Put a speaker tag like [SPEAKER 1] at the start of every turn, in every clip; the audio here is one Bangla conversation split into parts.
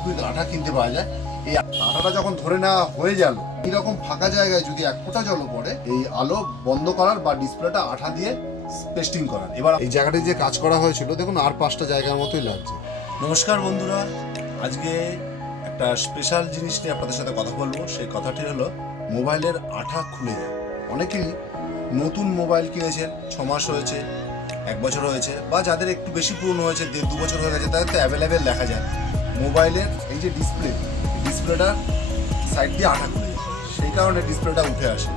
[SPEAKER 1] ফেভিকুইক আঠা কিনতে পাওয়া যায়। এই আঠাটা যখন ধরে নেওয়া হয়ে গেল, এইরকম ফাঁকা জায়গায় যদি এক ফোঁটা জল পড়ে, এই আলো বন্ধ করার বা ডিসপ্লেটা আঠা দিয়ে পেস্টিং করার। এবার এই জায়গাটি যে কাজ করা হয়েছিল, দেখুন আর পাঁচটা জায়গার মতোই লাগছে। নমস্কার বন্ধুরা, আজকে একটা স্পেশাল জিনিস নিয়ে আপনাদের সাথে কথা বলব। সেই কথাটি হলো, মোবাইলের আঠা খুলে যায়। অনেকেই নতুন মোবাইল কিনেছেন, ছ মাস হয়েছে, এক বছর হয়েছে, বা যাদের একটু বেশি পুরনো হয়েছে, দেড় দু বছর হয়ে গেছে, তাদের তো অ্যাভেলেবেল দেখা যায় মোবাইলের এই যে ডিসপ্লে ডিসপ্লেটা সাইড দিয়ে আঠা খুলে সেই কারণে ডিসপ্লেটা উঠে আসে।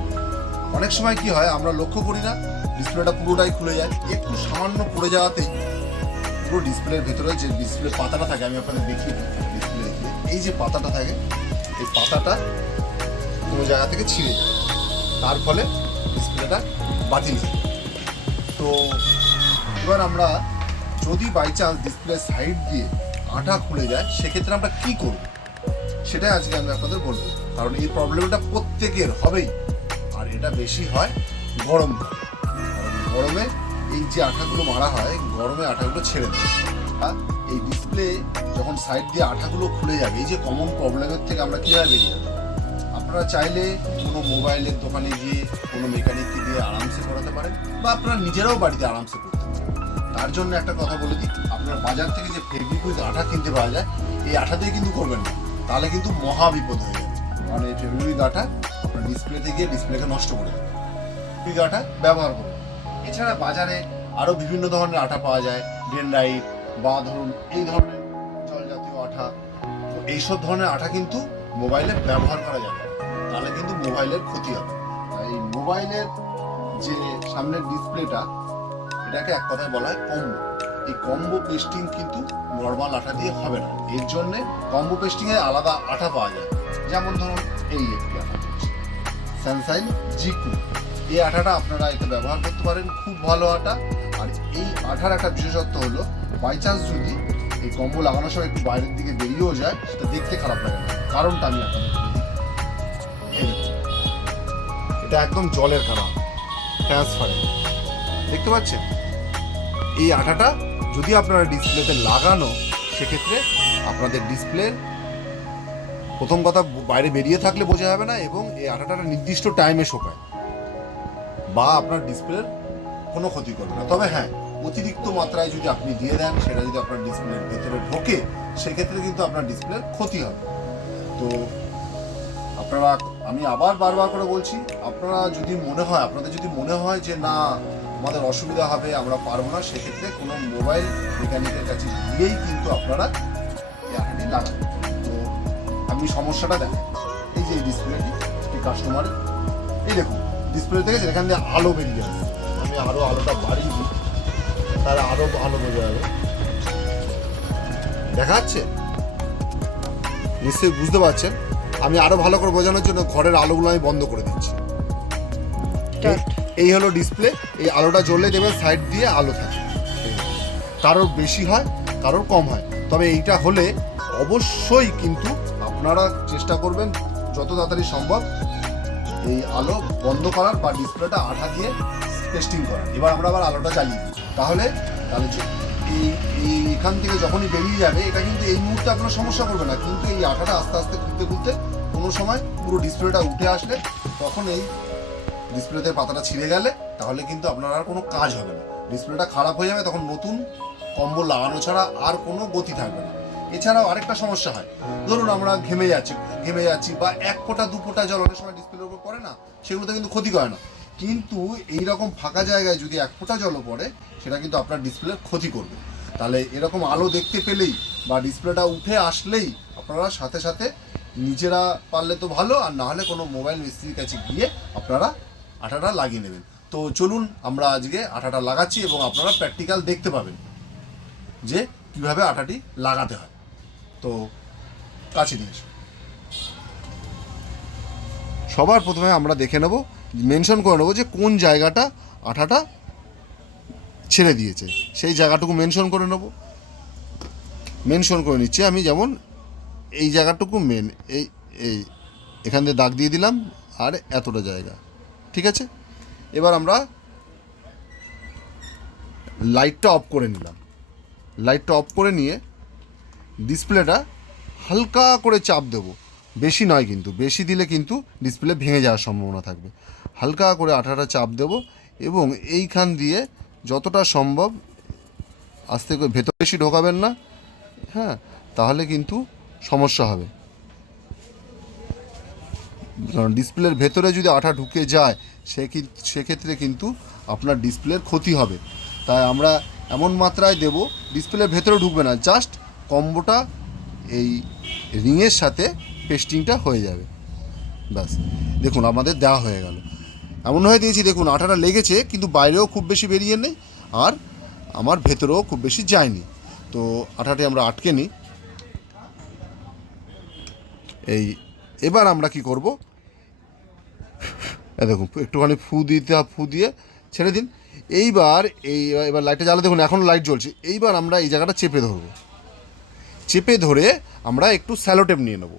[SPEAKER 1] অনেক সময় কি হয়, আমরা লক্ষ্য করি না ডিসপ্লেটা পুরোটাই খুলে যায়। একটু সামান্য পড়ে যাওয়াতেই পুরো ডিসপ্লের ভেতরে যে ডিসপ্লে পাতাটা থাকে, আমি আপনাদের দিই ডিসপ্লে দেখিয়ে এই যে পাতাটা থাকে, এই পাতাটা কোনো জায়গা থেকে ছিঁড়ে যায়। তার ফলে ডিসপ্লেটা বাতিল হয়ে। তো এবার আমরা যদি বাই চান্স ডিসপ্লে সাইড দিয়ে আঠা খুলে যায়, সেক্ষেত্রে আমরা কি করব? সেটাই আজকে আমি আপনাদের বলব। কারণ এই প্রবলেমটা প্রত্যেকের হবেই। আর এটা বেশি হয় গরম গরমে এই যে আঠাগুলো মারা হয়, গরমে আঠাগুলো ছেড়ে দেয়। এই ডিসপ্লে যখন সাইড দিয়ে আঠাগুলো খুলে যাবে, এই যে কমন প্রবলেমের থেকে আমরা কীভাবে বেরিয়ে যাব? আপনারা চাইলে কোনো মোবাইলের দোকানে গিয়ে কোনো মেকানিককে দিয়ে আরামসে করাতে পারেন, বা আপনারা নিজেরাও বাড়িতে আরামসে করতে তার জন্য একটা কথা বলে দিই, আপনার বাজার থেকে যে ফেব্রিকুইক আঠা কিনতে পাওয়া যায়, এই আঠা দিয়ে কিন্তু করবেন না। তাহলে কিন্তু মহা বিপদ হয়ে যাবে। কারণ এই ফেব্রিকুইক আঠা আপনার ডিসপ্লেতে গিয়ে ডিসপ্লেকে নষ্ট করে দেবে। ফেব্রিক আঠা ব্যবহার করুন। এছাড়া বাজারে আরও বিভিন্ন ধরনের আঠা পাওয়া যায় ডেনরাইট বা ধরুন এই ধরনের জল জাতীয় আঠা তো এইসব ধরনের আঠা কিন্তু মোবাইলে ব্যবহার করা যাবে তাহলে কিন্তু মোবাইলের ক্ষতি হবে তাই মোবাইলের যে সামনের ডিসপ্লেটা এটাকে এক কথায় বলা হয় কম্বো। এই কম্বো পেস্টিং কিন্তু নর্মাল আঠা দিয়ে হবে না। এর জন্যে কম্বো পেস্টিং এর আলাদা আঠা পাওয়া যায়। যেমন ধরুন এই একটি আঠা স্যামসাইন জিকু এই আঠাটা আপনারা এতে ব্যবহার করতে পারেন, খুব ভালো আটা। আর এই আঠার একটা বিশেষত্ব হলো বাই চান্স যদি এই কম্বো লাগানোর সময় একটু বাইরের দিকে বেরিয়েও যায়, সেটা দেখতে খারাপ লাগে না। কারণটা আমি আপনাদের। এটা একদম জলের কারণ ট্রান্সফারে দেখতে পাচ্ছেন? এই আঠাটা যদি আপনারা ডিসপ্লেতে লাগানো, সেক্ষেত্রে আপনাদের ডিসপ্লে প্রথম কথা বাইরে বেরিয়ে থাকলে বোঝা যাবে না এবং এই আঠাটা নির্দিষ্ট টাইমে শোকায় বা আপনার ডিসপ্লের কোনো ক্ষতি করবে না। তবে হ্যাঁ অতিরিক্ত মাত্রায় যদি আপনি দিয়ে দেন, সেটা যদি আপনার ডিসপ্লের ভেতরে ঢোকে, সেক্ষেত্রে কিন্তু আপনার ডিসপ্লের ক্ষতি হবে। তো আপনারা, আমি আবার বারবার করে বলছি, আপনারা যদি মনে হয়, আপনাদের যদি মনে হয় যে না আমাদের অসুবিধা হবে, আমরা পারব না। সেক্ষেত্রে কোনো মোবাইল মেকানিকের কাছে গিয়েই কিন্তু আপনারা এই আঠাটি লাগাবেন। তো আপনি সমস্যাটা দেখেন এই যে ডিসপ্লেটি, এই কাস্টমার এই দেখুন ডিসপ্লে থেকে এখান দিয়ে আলো বেরিয়ে আসছে আমি আরও আলোটা বাড়িয়ে দিই, তাহলে আরও আলো বোঝা যাবে দেখা যাচ্ছে নিশ্চয়ই বুঝতে পারছেন। আমি আরও ভালো করে বোঝানোর জন্য ঘরের আলোগুলো আমি বন্ধ করে দিচ্ছি। এই- হলো ডিসপ্লে এই আলোটা জ্বললে দেবেন সাইড দিয়ে আলো থাকে। কারোর বেশি হয় কারোর কম হয়। তবে এইটা হলে অবশ্যই কিন্তু আপনারা চেষ্টা করবেন যত তাড়াতাড়ি সম্ভব এই আলো বন্ধ করার বা ডিসপ্লেটা আঠা দিয়ে টেস্টিং করার। এবার আমরা আবার আলোটা জ্বালিয়ে দিই। তাহলে তাহলে এই এই এখান থেকে যখনই বেরিয়ে যাবে, এটা কিন্তু এই মুহূর্তে আপনার সমস্যা করবে না। কিন্তু এই আঠাটা আস্তে আস্তে খুলতে খুলতে কোনো সময় পুরো ডিসপ্লেটা উঠে আসলে তখন এই ডিসপ্লেতে পাতাটা ছিঁড়ে গেলে, তাহলে কিন্তু আপনার আর কোনো কাজ হবে না। ডিসপ্লেটা খারাপ হয়ে যাবে, তখন নতুন কম্বল লাগানো ছাড়া আর কোনো গতি থাকবে না। এছাড়াও আরেকটা সমস্যা হয়। ধরুন আমরা ঘেমে যাচ্ছি ঘেমে যাচ্ছি বা এক ফোঁটা, দু ফোঁটা জল অনেক সময় ডিসপ্লের উপর পড়ে না, সেগুলোতে কিন্তু ক্ষতি করে না। কিন্তু এই রকম ফাঁকা জায়গায় যদি এক ফোঁটা জলও পড়ে, সেটা কিন্তু আপনার ডিসপ্লের ক্ষতি করবে। তাহলে এরকম আলো দেখতে পেলেই বা ডিসপ্লেটা উঠে আসলেই আপনারা সাথে সাথে নিজেরা পারলে তো ভালো, আর না হলে কোনো মোবাইল মিস্ত্রির কাছে গিয়ে আপনারা আঠাটা লাগিয়ে নেবেন। তো চলুন আমরা আজকে আঠাটা লাগাচ্ছি এবং আপনারা প্র্যাকটিক্যাল দেখতে পাবেন যে কীভাবে আঠাটি লাগাতে হয়। তো কাছে নিয়ে। সবার প্রথমে আমরা দেখে নেব মেনশন করে নেব যে কোন জায়গাটা আঠাটা ছেড়ে দিয়েছে। সেই জায়গাটুকু মেনশন করে নেব। মেনশন করে নিচ্ছি, আমি যেমন এই জায়গাটুকু মেন এই এই এখান দিয়ে দাগ দিয়ে দিলাম, আর এতটা জায়গা। ঠিক আছে? এবার আমরা লাইটটা অফ করে নিলাম। লাইটটা অফ করে নিয়ে ডিসপ্লেটা হালকা করে চাপ দেবো। বেশি নয় কিন্তু, বেশি দিলে কিন্তু ডিসপ্লে ভেঙে যাওয়ার সম্ভাবনা থাকবে। হালকা করে আঠাটা চাপ দেবো এবং এইখান দিয়ে যতটা সম্ভব আস্তে করে ভেতর বেশি ঢোকাবেন না। হ্যাঁ তাহলে কিন্তু সমস্যা হবে। ডিসপ্লের ভেতরে যদি আঠা ঢুকে যায়, সে কি- সেক্ষেত্রে কিন্তু আপনার ডিসপ্লের ক্ষতি হবে। তাই আমরা এমন মাত্রায় দেব, ডিসপ্লের ভেতরে ঢুকবে না, জাস্ট কম্বোটা এই রিংয়ের সাথে পেস্টিংটা হয়ে যাবে। ব্যাস। দেখুন, আমাদের দেওয়া হয়ে গেল। এমন হয়ে দিয়েছি, দেখুন, আঠাটা লেগেছে, কিন্তু বাইরেও খুব বেশি বেরিয়ে নেই, আর আমার ভেতরেও খুব বেশি যায়নি। তো আঠাটি আমরা আটকে নিই। এই এবার আমরা কি করব? দেখুন, একটুখানি ফু দিতে ফু দিয়ে ছেড়ে দিন। এইবার এই, এবার লাইটটা জ্বালা দেখুন এখন লাইট জ্বলছে। এইবার আমরা এই জায়গাটা চেপে ধরবো। চেপে ধরে আমরা একটু স্যালোটেপ নিয়ে নেব।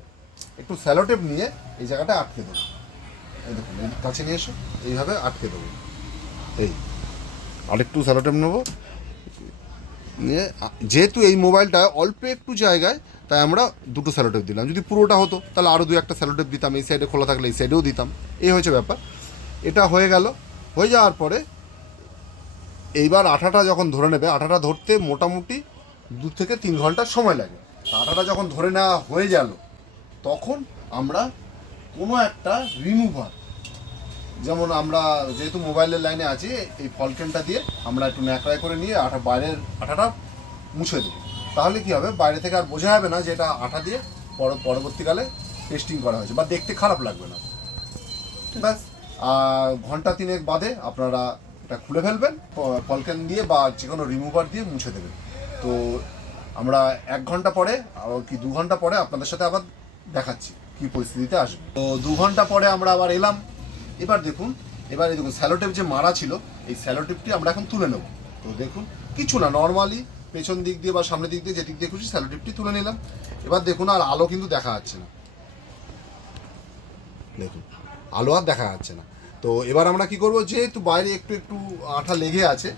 [SPEAKER 1] একটু স্যালোটেপ নিয়ে এই জায়গাটা আটকে দেবো। এই দেখুন, কাছে নিয়ে এসো। এইভাবে আটকে দেবো। এই, আরেকটু স্যালোটেপ নেব। যেহেতু এই মোবাইলটা অল্প একটু জায়গায়, তাই আমরা দুটো স্যালোটেপ দিলাম। যদি পুরোটা হতো, তাহলে আরও দু একটা স্যালোটেপ দিতাম। এই সাইডে খোলা থাকলে এই সাইডেও দিতাম। এই হয়েছে ব্যাপার। এটা হয়ে গেল। হয়ে যাওয়ার পরে, এইবার আঠাটা যখন ধরে নেবে, আঠাটা ধরতে মোটামুটি দু থেকে তিন ঘণ্টা সময় লাগে। আঠাটা যখন ধরে নেওয়া হয়ে গেল, তখন আমরা কোনো একটা রিমুভার যেমন আমরা যেহেতু মোবাইলের লাইনে আছি, এই ফলকেনটা দিয়ে আমরা একটু ন্যাকড়ায় করে নিয়ে আঠা বাইরের আঠাটা মুছে দেবো। তাহলে কি হবে? বাইরে থেকে আর বোঝা যাবে না যে এটা আঠা দিয়ে পর- পরবর্তীকালে টেস্টিং করা হয়েছে বা দেখতে খারাপ লাগবে না। ব্যাস, আর ঘণ্টা তিনেক বাদে আপনারা এটা খুলে ফেলবেন ফলকেন দিয়ে বা যে কোনো রিমুভার দিয়ে মুছে দেবেন। তো আমরা এক ঘণ্টা পরে কি দু ঘণ্টা পরে আপনাদের সাথে আবার দেখাচ্ছি, কি পরিস্থিতিতে আসবে। তো দু ঘণ্টা পরে আমরা আবার এলাম এবার দেখুন, এবার এই দেখুন স্যালোটেপ যে মারা ছিল, এই স্যালোটেপটি আমরা এখন তুলে নেব। তো দেখুন, কিছু না নর্মালি পেছন দিক দিয়ে বা সামনের দিক দিয়ে যে দিক দিয়ে খুশি স্যালোটেপটি তুলে নিলাম। এবার দেখুন, আর আলো কিন্তু দেখা যাচ্ছে না। দেখুন, আলো আর দেখা যাচ্ছে না। তো এবার আমরা কি করব, যেহেতু বাইরে একটু একটু আঠা লেগে আছে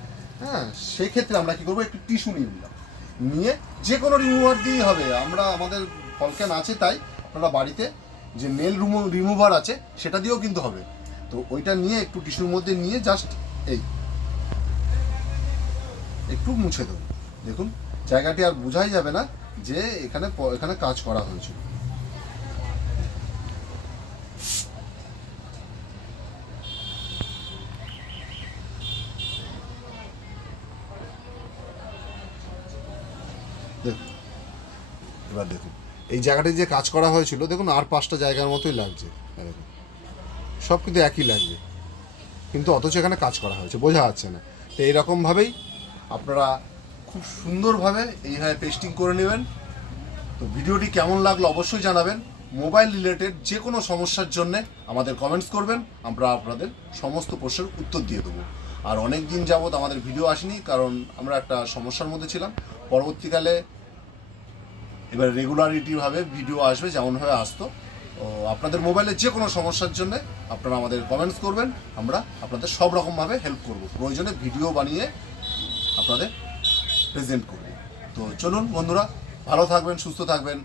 [SPEAKER 1] হ্যাঁ সেক্ষেত্রে আমরা কি করব, একটু টিস্যু নিয়ে নিলাম। নিয়ে যে কোনো রিমুভার দিয়েই হবে। আমরা, আমাদের ফলক্যান আছে তাই, আপনারা বাড়িতে যে নেল রিমুভার আছে, সেটা দিয়েও কিন্তু হবে। তো ওইটা নিয়ে একটু টিস্যুর মধ্যে নিয়ে জাস্ট এই। একটু মুছে দেবো। দেখুন, জায়গাটি আর বোঝাই যাবে না যে এখানে এখানে কাজ করা হয়েছিল এবার দেখুন। এই জায়গাটায় যে কাজ করা হয়েছিল, দেখুন, আর পাঁচটা জায়গার মতোই লাগছে। এই দেখুন। সব কিন্তু একই লাগবে। কিন্তু অথচ এখানে কাজ করা হয়েছে, বোঝা যাচ্ছে না। তো এইরকমভাবেই আপনারা খুব সুন্দরভাবে এইভাবে পেস্টিং করে নেবেন। তো ভিডিওটি কেমন লাগল অবশ্যই জানাবেন। মোবাইল রিলেটেড যে কোনো সমস্যার জন্য আমাদের কমেন্টস করবেন। আমরা আপনাদের সমস্ত প্রশ্নের উত্তর দিয়ে দেবো। আর অনেক দিন যাবৎ আমাদের ভিডিও আসেনি, কারণ আমরা একটা সমস্যার মধ্যে ছিলাম। পরবর্তীকালে এবার রেগুলারিটিভাবে ভিডিও আসবে, যেমনভাবে আসতো। আপনাদের মোবাইলে যে কোনো সমস্যার জন্য আপনারা আমাদের কমেন্টস করবেন, আমরা আপনাদের সব রকমভাবে হেল্প করব। প্রয়োজনে ভিডিও বানিয়ে আপনাদের প্রেজেন্ট করব। তো চলুন বন্ধুরা, ভালো থাকবেন, সুস্থ থাকবেন।